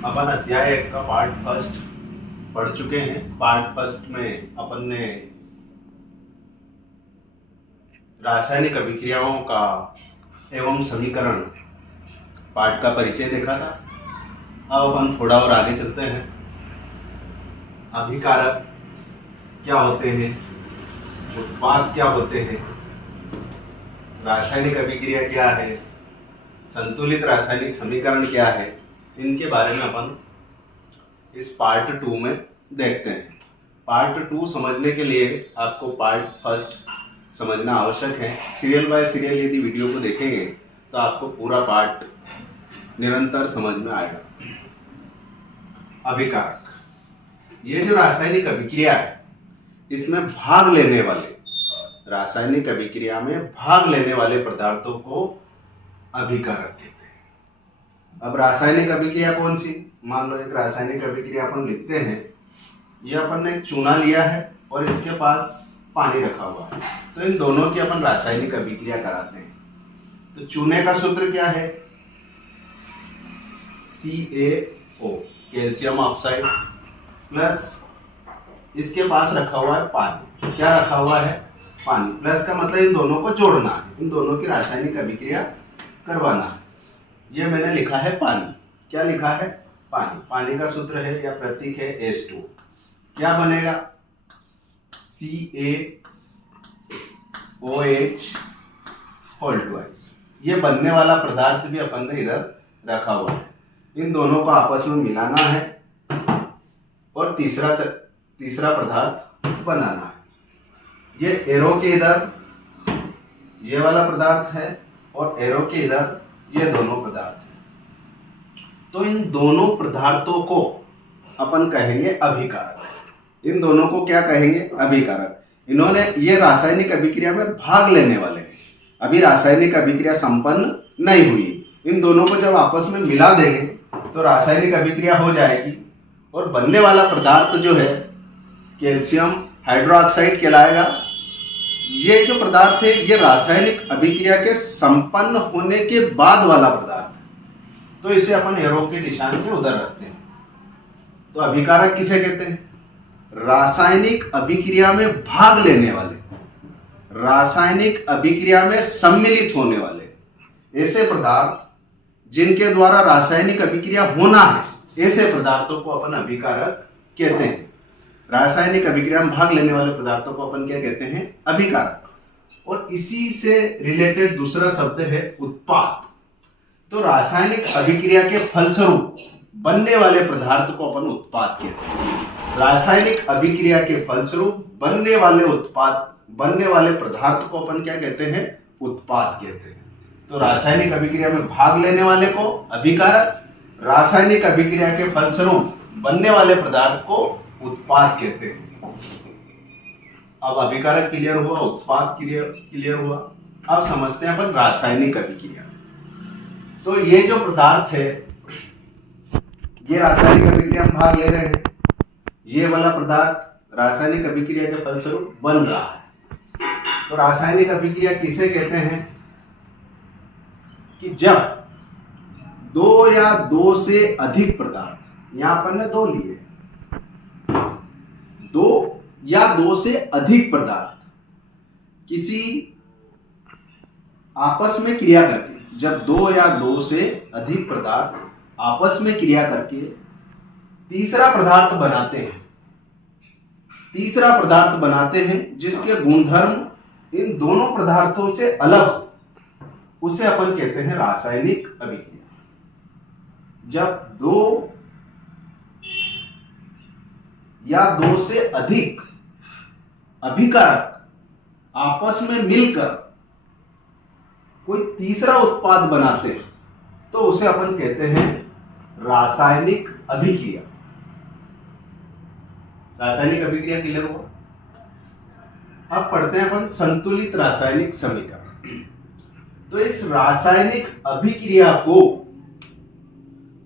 अपन अध्याय 1 का part first पढ़ चुके हैं। पार्ट फर्स्ट में अपन ने रासायनिक अभिक्रियाओं का एवं समीकरण पार्ट का परिचय देखा था। अब अपन थोड़ा और आगे चलते हैं। अभिकारक क्या होते हैं, उत्पाद क्या होते हैं, रासायनिक अभिक्रिया क्या है, संतुलित रासायनिक समीकरण क्या है, इनके बारे में अपन इस पार्ट 2 में देखते हैं। पार्ट 2 समझने के लिए आपको पार्ट फर्स्ट समझना आवश्यक है। सीरियल बाय सीरियल यदि वीडियो को देखेंगे तो आपको पूरा पार्ट निरंतर समझ में आएगा। अभिकारक, ये जो रासायनिक अभिक्रिया है इसमें भाग लेने वाले, रासायनिक अभिक्रिया में भाग लेने वाले पदार्थों को अभिकारक कहते हैं। अब रासायनिक अभिक्रिया कौन सी, मान लो एक रासायनिक अभिक्रिया अपन लिखते हैं। ये अपन ने एक चूना लिया है और इसके पास पानी रखा हुआ है, तो इन दोनों की अपन रासायनिक अभिक्रिया कराते हैं। तो चूने का सूत्र क्या है, CaO, कैल्शियम ऑक्साइड, प्लस इसके पास रखा हुआ है पानी। क्या रखा हुआ है, पानी। प्लस का मतलब इन दोनों को जोड़ना है, इन दोनों की रासायनिक अभिक्रिया करवाना है। ये मैंने लिखा है पानी। क्या लिखा है, पानी। पानी का सूत्र है या प्रतीक है H2। क्या बनेगा, CaOH2। ये बनने वाला पदार्थ भी अपन ने इधर रखा हुआ है। इन दोनों को आपस में मिलाना है और तीसरा पदार्थ बनाना है। ये एरो के इधर ये वाला पदार्थ है और एरो के इधर ये दोनों पदार्थ हैं। तो इन दोनों पदार्थों को अपन कहेंगे अभिकारक। इन दोनों को क्या कहेंगे, अभिकारक। इन्होंने ये रासायनिक अभिक्रिया में भाग लेने वाले हैं। अभी रासायनिक अभिक्रिया संपन्न नहीं हुई। इन दोनों को जब आपस में मिला देंगे तो रासायनिक अभिक्रिया हो जाएगी और बनने वाला पदार्थ जो है कैल्शियम हाइड्रोक्साइड कहलाएगा। ये जो पदार्थ है ये रासायनिक अभिक्रिया के संपन्न होने के बाद वाला पदार्थ है, तो इसे अपन एरो के निशान के उधर रखते हैं। तो अभिकारक किसे कहते हैं, रासायनिक अभिक्रिया में भाग लेने वाले, रासायनिक अभिक्रिया में सम्मिलित होने वाले ऐसे पदार्थ जिनके द्वारा रासायनिक अभिक्रिया होना है, ऐसे पदार्थों को अपन अभिकारक कहते हैं। रासायनिक अभिक्रिया में भाग लेने वाले पदार्थों को अपन क्या कहते हैं, अभिकारक। और इसी से रिलेटेड दूसरा शब्द है उत्पाद। तो रासायनिक अभिक्रिया के फलस्वरूप बनने वाले पदार्थ को अपन उत्पाद कहते हैं। रासायनिक अभिक्रिया के फलस्वरूप बनने वाले पदार्थ को अपन क्या कहते हैं, उत्पाद कहते हैं। तो रासायनिक अभिक्रिया में भाग लेने वाले को अभिकारक, रासायनिक अभिक्रिया के फलस्वरूप बनने वाले पदार्थ को उत्पाद कहते हैं। अब अभिकारक क्लियर हुआ, उत्पाद क्लियर हुआ। अब समझते हैं अपन रासायनिक अभिक्रिया। तो ये जो पदार्थ है ये रासायनिक अभिक्रिया में भाग ले रहे हैं। ये वाला पदार्थ रासायनिक अभिक्रिया के फलस्वरूप बन रहा है। तो रासायनिक अभिक्रिया किसे कहते हैं कि जब दो या दो से अधिक पदार्थ, यहां पर ने दो लिए, दो या दो से अधिक पदार्थ किसी आपस में क्रिया करके, जब दो या दो से अधिक पदार्थ आपस में क्रिया करके तीसरा पदार्थ बनाते हैं जिसके गुणधर्म इन दोनों पदार्थों से अलग, उसे अपन कहते हैं रासायनिक अभिक्रिया। जब दो या दो से अधिक अभिकारक आपस में मिलकर कोई तीसरा उत्पाद बनाते हैं तो उसे अपन कहते हैं रासायनिक अभिक्रिया। रासायनिक अभिक्रिया क्लियर हुआ। अब पढ़ते हैं अपन संतुलित रासायनिक समीकरण। तो इस रासायनिक अभिक्रिया को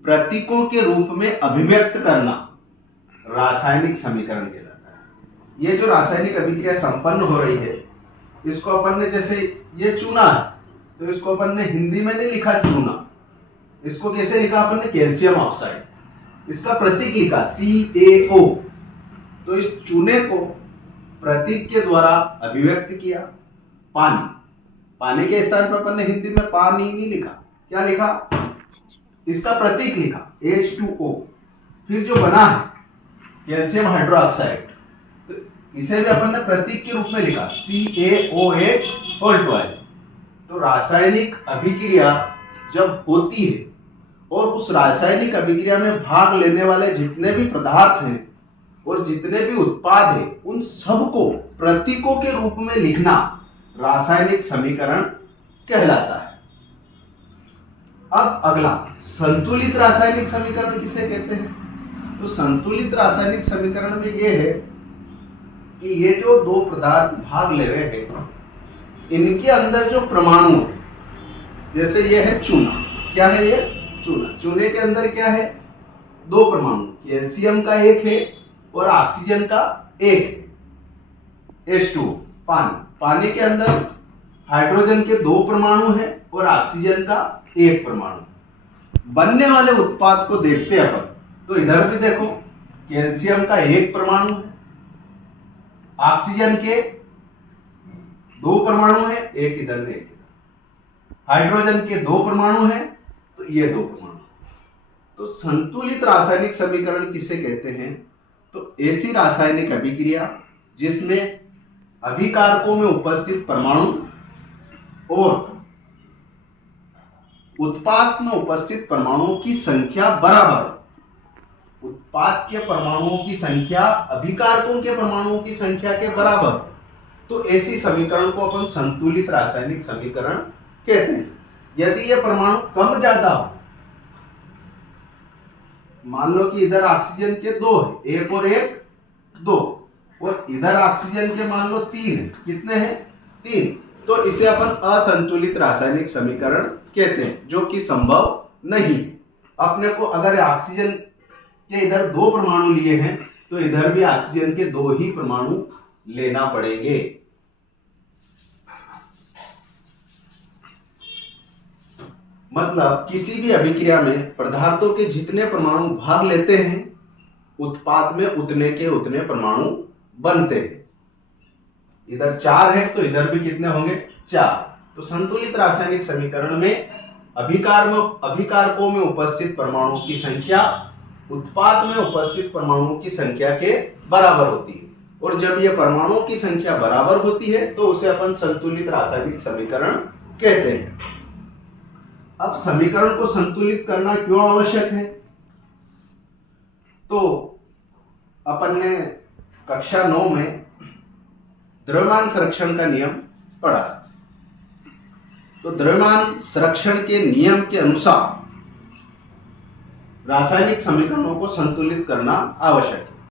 प्रतीकों के रूप में अभिव्यक्त करना रासायनिक समीकरण कहलाता है। ये जो रासायनिक अभिक्रिया संपन्न हो रही है इसको अपन ने, जैसे ये चूना है तो इसको अपन ने हिंदी में नहीं लिखा चूना, इसको कैसे लिखा अपन ने, कैल्शियम ऑक्साइड। इसका प्रतीक लिखा CaO, तो इस चूने को प्रतीक के द्वारा अभिव्यक्त किया। पानी, पानी के स्थान पर अपन ने हिंदी में पानी नहीं लिखा, क्या लिखा, इसका प्रतीक लिखा H2O। फिर जो बना है कैल्शियम हाइड्रोक्साइड, तो इसे भी अपन ने प्रतीक के रूप में लिखा CaOH। तो रासायनिक अभिक्रिया जब होती है और उस रासायनिक अभिक्रिया में भाग लेने वाले जितने भी पदार्थ हैं और जितने भी उत्पाद हैं, उन सबको प्रतीकों के रूप में लिखना रासायनिक समीकरण कहलाता है। अब अगला, संतुलित रासायनिक समीकरण किसे कहते हैं? तो संतुलित रासायनिक समीकरण में यह है कि ये जो दो पदार्थ भाग ले रहे हैं, इनके अंदर जो परमाणु है, जैसे ये है चूना, क्या है ये चूना, चूने के अंदर क्या है, दो परमाणु, कैल्शियम का एक है और ऑक्सीजन का एक है, H2O। पानी के अंदर हाइड्रोजन के दो परमाणु हैं और ऑक्सीजन का एक परमाणु। बनने वाले उत्पाद को देखते हैं अपन, तो इधर भी देखो कैल्शियम का एक परमाणु है, ऑक्सीजन के दो परमाणु है, एक इधर में एक इधर, हाइड्रोजन के दो परमाणु है, तो ये दो परमाणु। तो संतुलित रासायनिक समीकरण किसे कहते हैं? तो ऐसी रासायनिक अभिक्रिया जिसमें अभिकारकों में उपस्थित परमाणु और उत्पाद में उपस्थित परमाणुओं की संख्या बराबर, उत्पाद के परमाणुओं की संख्या अभिकारकों के परमाणुओं की संख्या के बराबर, तो ऐसी समीकरण को अपन संतुलित रासायनिक समीकरण कहते हैं। यदि ये परमाणु कम ज्यादा हो, मान लो कि इधर ऑक्सीजन के दो है, एक और एक दो, और इधर ऑक्सीजन के मान लो तीन है, कितने हैं, तीन, तो इसे अपन असंतुलित रासायनिक समीकरण कहते हैं, जो कि संभव नहीं। अपने को अगर ऑक्सीजन के इधर दो परमाणु लिए हैं, तो इधर भी ऑक्सीजन के दो ही परमाणु लेना पड़ेंगे। मतलब किसी भी अभिक्रिया में पदार्थों के जितने परमाणु भाग लेते हैं, उत्पाद में उतने के उतने परमाणु बनते हैं। इधर चार है तो इधर भी कितने होंगे, चार। तो संतुलित रासायनिक समीकरण में अभिकारकों में उपस्थित परमाणुओं की संख्या उत्पाद में उपस्थित परमाणुओं की संख्या के बराबर होती है, और जब यह परमाणुओं की संख्या बराबर होती है तो उसे अपन संतुलित रासायनिक समीकरण कहते हैं। अब समीकरण को संतुलित करना क्यों आवश्यक है? तो अपन ने कक्षा 9 में द्रव्यमान संरक्षण का नियम पढ़ा। तो द्रव्यमान संरक्षण के नियम के अनुसार रासायनिक समीकरणों को संतुलित करना आवश्यक है।